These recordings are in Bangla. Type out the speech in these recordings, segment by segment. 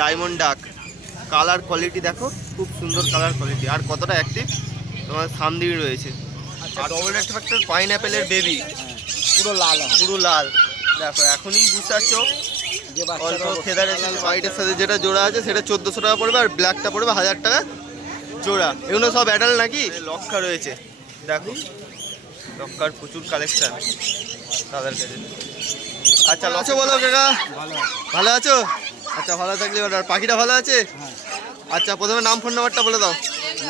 ডায়মন্ড ডাক। কালার কোয়ালিটি দেখো, খুব সুন্দর কালার কোয়ালিটি, আর কতটা অ্যাক্টিভ তোমার সামনেই রয়েছে। আচ্ছা, ডবল রেড ফ্যাক্টর পাইনঅ্যাপেলের বেবি, পুরো লাল, পুরো লাল। দেখো এখনই বুঝতে পারছো, অল্প ফেদার এসেছে। হোয়াইটের সাথে যেটা জোড়া আছে সেটা 1400 টাকা পড়বে, আর ব্ল্যাকটা পড়বে 1000 টাকা জোড়া। এগুলো সব অ্যাডাল নাকি? লক্কা রয়েছে, দেখো লক্কার প্রচুর কালেকশন তাদের কাছে। আচ্ছা লক্ষ্য বলো কাকা, ভালো আছো? আচ্ছা ভালো থাকলে, আর পাখিটা ভালো আছে? আচ্ছা প্রথমে নাম ফোন নাম্বারটা বলে দাও।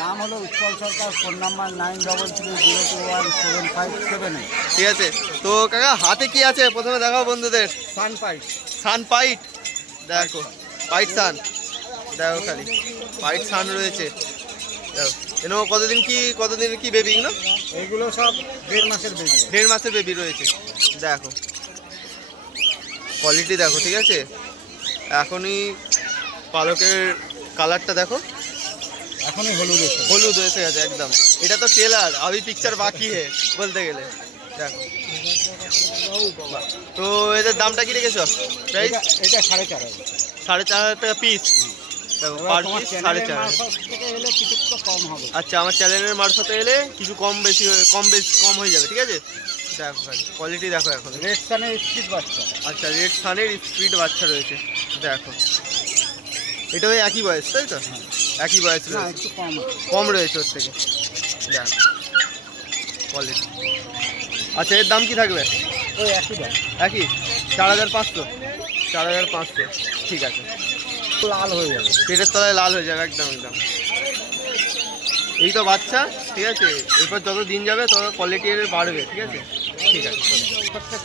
নাম হলো উৎপল সরকার, ফোন নাম্বার 9330217578। ঠিক আছে, তো কাকা হাতে কি আছে প্রথমে দেখাও বন্ধুদের। সানপাইট, সানপাইট, দেখো পাইট সান, দেখো খালি পাইট সান রয়েছে। দেখো এনো কতদিন কি বেবি না? এইগুলো সব 1.5 মাসের বেবি। 1.5 মাসের বেবি রয়েছে। দেখো কোয়ালিটি দেখো, ঠিক আছে। এখনই পালকের কালারটা দেখো, এখনই হলুদ এসে গেছে একদম। এটা তো টেলার, আবি পিকচার বাকি হে বলতে গেলে। দেখো তো এদের দামটা কি রেখেছো প্রাইস? এটা 4.5 4.5 টাকা পিস। দেখো পার পিস 4.5। কম হবে। আচ্ছা আমার চ্যানেলের মারফতে এলে কিছু কম হয়ে যাবে, ঠিক আছে। দেখো ভাই কোয়ালিটি দেখো, এখন রেড সানের স্পিড বাচ্চা। আচ্ছা রেড সানের স্পিড বাচ্চা রয়েছে। দেখো এটা ওই একই বয়স তাই তো? একই বয়স রয়েছে, একটু কম রয়েছে ওর থেকে। দেখ কোয়ালিটি। আচ্ছা এর দাম কি থাকবে? ওই একই দাম, একই 4500। 4500, ঠিক আছে। লাল হয়ে যাবে, পেটের তলায় লাল হয়ে যাবে একদম একদম। এই তো বাচ্চা, ঠিক আছে। এরপর যত দিন যাবে তত কোয়ালিটি এর বাড়বে, ঠিক আছে। ঠিক আছে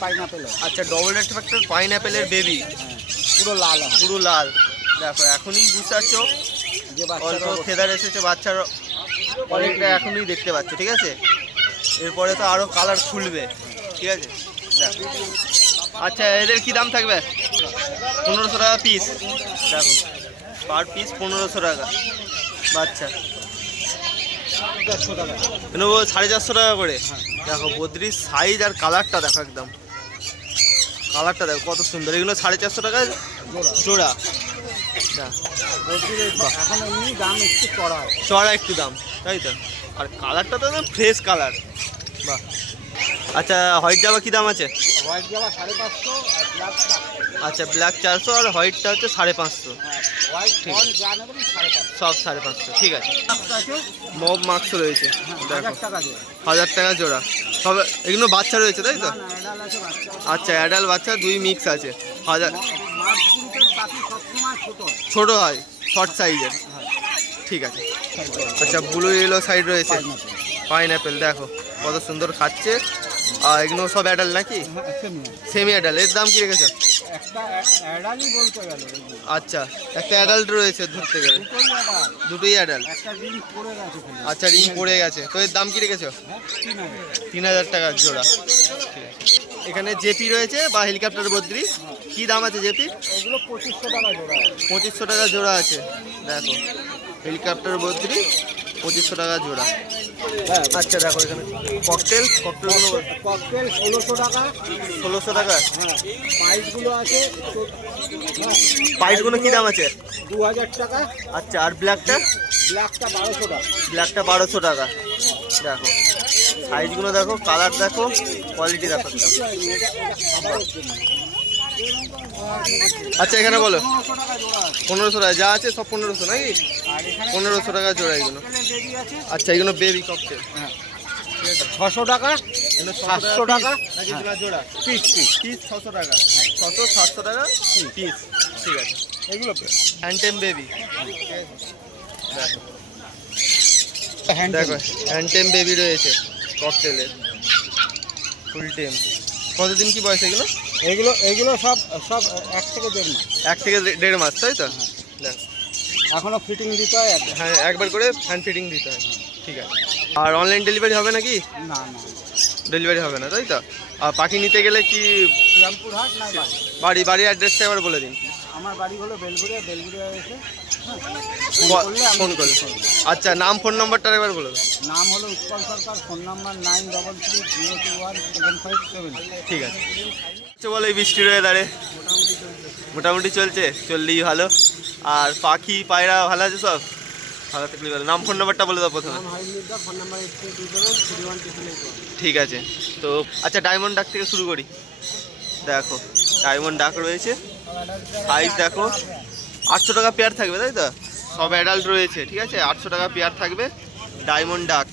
পাইনঅ্যাপেল। আচ্ছা ডবল রেড ফ্যাক্টর পাইনঅ্যাপেলের বেবি, পুরো লাল, পুরো লাল। দেখো এখনই বুঝতে পারছো, অল্প ফেদার এসেছে, বাচ্চার কোয়ালিটিটা এখনই দেখতে পাচ্ছ, ঠিক আছে। এরপরে তো আরও কালার খুলবে, ঠিক আছে। দেখো আচ্ছা এদের কি দাম থাকবে? 1500 টাকা পিস। দেখো পার পিস 1500 টাকা বাচ্চা। নেবো 450 টাকা করে। দেখো বদ্রির সাইজ আর কালারটা দেখো, একদম কালারটা দেখো কত সুন্দর। এগুলো 450 টাকা জোড়া। এখন এমনি দাম একটু চড়া একটু দাম, তাই তো। আর কালারটা তো একদম ফ্রেশ কালার, বাহ। আচ্ছা হোয়াইট জাবা কি দাম আছে? হোয়াইট জাবা 550 আর ব্ল্যাক 400। আচ্ছা ব্ল্যাক 400 আর হোয়াইটটা হচ্ছে 550। হোয়াইট ঠিক আছে, যা নেবেন 550, সব 550, ঠিক আছে। আছে মব মার্কস রয়েছে, দেখো 1000 টাকা দিয়ে। 1000 টাকা জোড়া। সব এগুলো বাচ্চা রয়েছে তাই তো? না এডাল আছে বাচ্চা। আচ্ছা অ্যাডাল্ট বাচ্চা দুই মিক্স আছে। 1000। মাছ গ্রুপের পাখি সবসময় ছোট হয়, শর্ট সাইজের, ঠিক আছে। আচ্ছা ব্লু ইয়েলো সাইড রয়েছে পাইনঅ্যাপেল, দেখো কত সুন্দর খাচ্ছে। আর এগুলো সব অ্যাডাল্ট নাকি? Semi adult. এর দাম কি রেখেছো? একটা অ্যাডালই বলতে গেলে। আচ্ছা একটা অ্যাডাল্ট রয়েছে ধরতে গেলে, দুটোই অ্যাডাল্ট। একটা রিং পড়ে গেছে। আচ্ছা রিং পড়ে গেছে, তো এর দাম কি রেখেছো? 3000 টাকা জোড়া। এখানে জেপি রয়েছে বা হেলিকপ্টার বদ্রি, কি দাম আছে জেপি? ওগুলো 2500 টাকা জোড়া। 2500 টাকা জোড়া আছে। দেখো হেলিকপ্টার বদ্রি 2500 টাকা জোড়া। আচ্ছা দেখো এখানে ককটেলগুলো ককটেল 1600 টাকা। 1600 টাকা। হ্যাঁ পাইপগুলো আছে। পাইপগুলো কি দাম আছে? 2000 টাকা। আচ্ছা আর ব্ল্যাকটা? ব্ল্যাকটা 1200 টাকা। ব্ল্যাকটা 1200 টাকা। দেখো সাইজগুলো দেখো, কালার দেখো, কোয়ালিটি দেখো। আচ্ছা এখানে বলো 1500 টাকা যা আছে সব 1500 নাকি? 1500 টাকা জোড়া এগুলো। আচ্ছা এগুলো বেবি ককটেল 600 টাকা। 700 টাকা নাকি জোড়া? পিস 600 টাকা। 600 700 টাকা পিস, ঠিক আছে। এগুলো হ্যান্ডটেম বেবি, দেখো দেখো হ্যান্ডটেম বেবি রয়েছে ককটেলের, ফুল টেম। কতদিন কি বয়স এগুলো? এগুলো সব 1 থেকে 1.5 মাস। 1 থেকে 1.5 মাস তাই তো? দেখ এখনো ফিটিং দিতে হয়। হ্যাঁ একবার করে হ্যান্ড ফিটিং দিতে হয়, ঠিক আছে। আর অনলাইন ডেলিভারি হবে নাকি? না ডেলিভারি হবে না তাই তো? আর পাখি নিতে গেলে কি রামপুরহাট না বাড়ির অ্যাড্রেসটা একবার বলে দিন। আমার বাড়ি হলো বেলগুড়িয়া এসে ফোন করলে। আচ্ছা নাম ফোন নাম্বারটা একবার বলে দিন। নাম হলো উৎপল সরকার, ফোন নাম্বার 9330217578। ঠিক আছে। বলো এই বৃষ্টির ওয়েদারে মোটামুটি চলছে। মোটামুটি চলছে, চললেই ভালো। আর পাখি পায়রা ভালো আছে সব? ভালো থাকলেই ভালো। নাম ফোন নাম্বারটা বলে দাও প্রথমে। Phone number 83273121। ঠিক আছে। তো আচ্ছা, ডায়মন্ড ডাক থেকে শুরু করি। দেখো ডায়মন্ড ডাক রয়েছে, সাইজ দেখো 800 টাকা পেয়ার থাকবে, তাই তো? সব অ্যাডাল্ট রয়েছে, ঠিক আছে। 800 টাকা পেয়ার থাকবে ডায়মন্ড ডাক।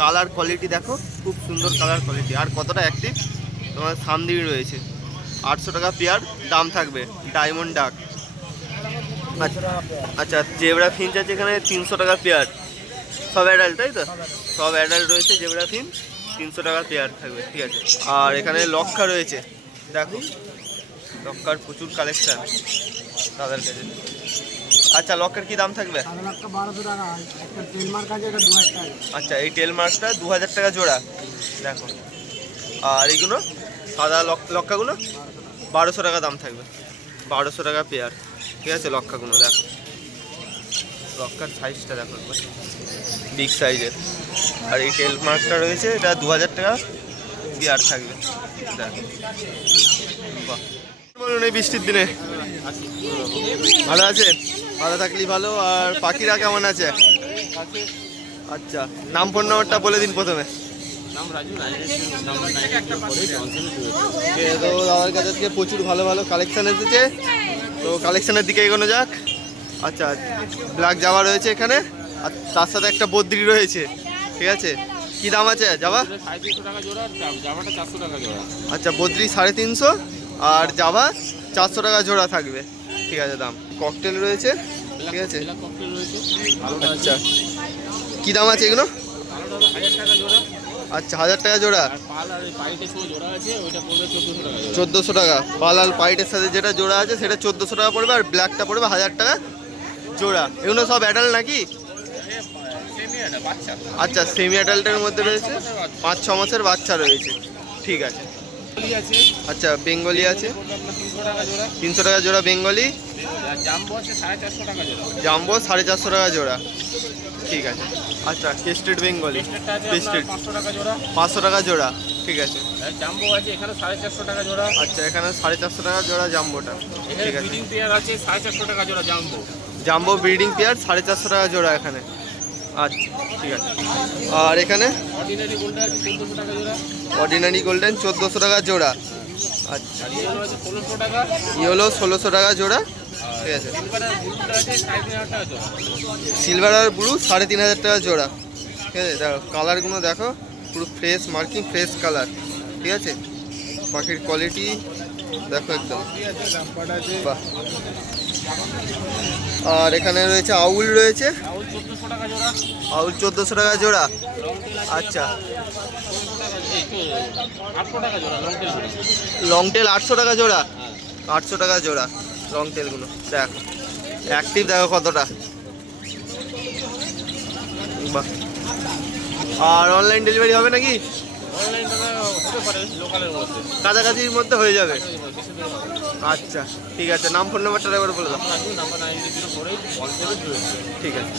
কালার কোয়ালিটি দেখো, খুব সুন্দর কালার কোয়ালিটি। আর কতটা অ্যাক্টিভ তোমার সামনেই রয়েছে। 800 টাকা পেয়ার দাম থাকবে ডায়মন্ড ডাক। আচ্ছা, জেব্রা ফিঞ্চ আছে এখানে 300 টাকা পেয়ার। সব অ্যাডাল্ট, তাই তো? সব অ্যাডাল্ট রয়েছে, জেব্রা ফিঞ্চ 300 টাকা পেয়ার থাকবে, ঠিক আছে। আর এখানে লক্ষা রয়েছে, দেখো লক্ষার প্রচুর কালেকশান তাদের কাছে। আচ্ছা, লক্ষার কি দাম থাকবে? 1200 টাকা। একটা টেলমার্ক আছে, এটা 2000 টাকা। আচ্ছা, এই টেলমার্কটা 2000 টাকা জোড়া, দেখো। আর এইগুলো সাদা লক্ষাগুলো 1200 টাকা দাম থাকবে, 1200 টাকা পেয়ার, ঠিক আছে। লক্ষাগুলো দেখো, লক্ষার সাইজটা দেখো একবার, বিগ সাইজের। আর এই টেলমার্কটা রয়েছে, এটা 2000 টাকা পেয়ার থাকবে, দেখো। বাহ, বলুন এই বৃষ্টির দিনে ভালো আছে? ভালো থাকলেই ভালো। আর পাখিরা কেমন আছে? আচ্ছা, নাম ফোন নাম্বারটা বলে দিন প্রথমে। তো দাদার কাছে আজকে প্রচুর ভালো ভালো কালেকশান এসেছে, তো কালেকশানের দিকে এগোনো যাক। আচ্ছা, ব্ল্যাক জাভা রয়েছে এখানে, আর তার সাথে একটা বদ্রি রয়েছে, ঠিক আছে। কি দাম আছে জাভা? 350 টাকা জোড়া, জামাটা 400 টাকা জোড়া। আচ্ছা, বদ্রি 350 আর জাভা 400 টাকা জোড়া থাকবে, ঠিক আছে দাম। ককটেল রয়েছে, ঠিক আছে। ককটেল রয়েছে। আচ্ছা, কি দাম আছে এগুলো? আলাদা 1000 টাকা জোড়া। আচ্ছা, 1000 টাকা জোড়া। আর পাল আর পাইটের সঙ্গে জোড়া আছে, ওইটা পড়বে 1400 টাকা জোড়া। 1400 টাকা। পাল আর পাইটের সাথে যেটা জোড়া আছে সেটা 1400 টাকা পড়বে, আর ব্ল্যাকটা পড়বে 1000 টাকা জোড়া। এগুলো সব অ্যাডাল্ট নাকি? সেমি এটা বাচ্চা। আচ্ছা, সেমি অ্যাডাল্টের মধ্যে রয়েছে, 5-6 মাসের বাচ্চা রয়েছে, ঠিক আছে। বেঙ্গলি আছে, আচ্ছা, বেঙ্গলি আছে পড়বে আপনার 300 টাকা জোড়া। 300 টাকা জোড়া বেঙ্গলি। আর জাম্বো আছে 450 টাকা জোড়া। জাম্বো 450 টাকা জোড়া, ঠিক আছে। আচ্ছা, কেস্টেড বেঙ্গলি, পেস্টেডটা আছে পেস্টেড আপনার 500 টাকা জোড়া। 500 টাকা জোড়া, ঠিক আছে। আর জাম্বো আছে এখানে 450 টাকা জোড়া। আচ্ছা, এখানে 450 টাকা জোড়া জাম্বোটা, এখানে ঠিক আছে। ব্রিডিং পেয়ার আছে 450 টাকা জোড়া জাম্বো। জাম্বো ব্রিডিং পেয়ার 450 টাকা জোড়া এখানে, আচ্ছা ঠিক আছে। আর এখানে অর্ডিনারি গোল্ডা আছে 1400 টাকা জোড়া। অর্ডিনারি গোল্ডেন 1400 টাকা জোড়া, আচ্ছা। আর ইয়েলো আছে 1600 টাকা। ইয়েলো 1600 টাকা জোড়া, ঠিক আছে। সিলভার আর ব্লুটা আছে 3500 টাকা জোড়া। সিলভার আর ব্লু 3500 টাকা জোড়া, ঠিক আছে। দেখো কালারগুলো দেখো, পুরো ফ্রেশ মার্কিং, ফ্রেশ কালার, ঠিক আছে। পাখির কোয়ালিটি দেখো একদম, বাহ। আর এখানে রয়েছে আউল রয়েছে, রাহুল 1400 টাকা জোড়া। আউল 1400 টাকা জোড়া, আচ্ছা। 800 টাকা জোড়া লং টেল। লং টেল 800 টাকা জোড়া, 800 টাকা জোড়া লং টেলগুলো দেখো, অ্যাক্টিভ দেখো কতটা, বাহ। আর অনলাইন ডেলিভারি হবে নাকি? অনলাইন হতে পারে লোকালের মধ্যে, কাছাকাছির মধ্যে হয়ে যাবে, আচ্ছা ঠিক আছে। নাম ফোন নাম্বারটা একবার বলে দাও। নাম্বার 9048 ঠিক আছে।